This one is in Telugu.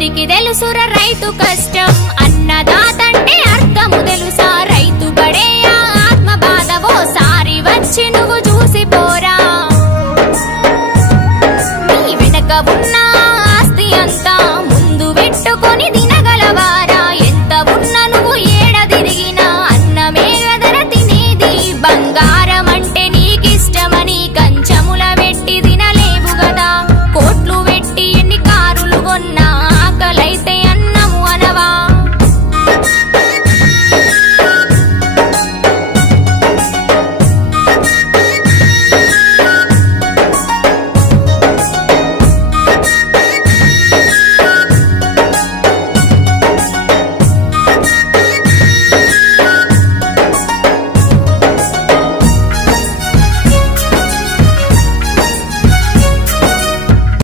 ఎవరికి తెలుసురా రైతు కష్టం అన్నదాతంటే అర్థము తెలుసా రైతు పడే ఆత్మ బాధ ఓసారి వచ్చి నువ్వు చూసిపోరా నీ వెనక ఉన్న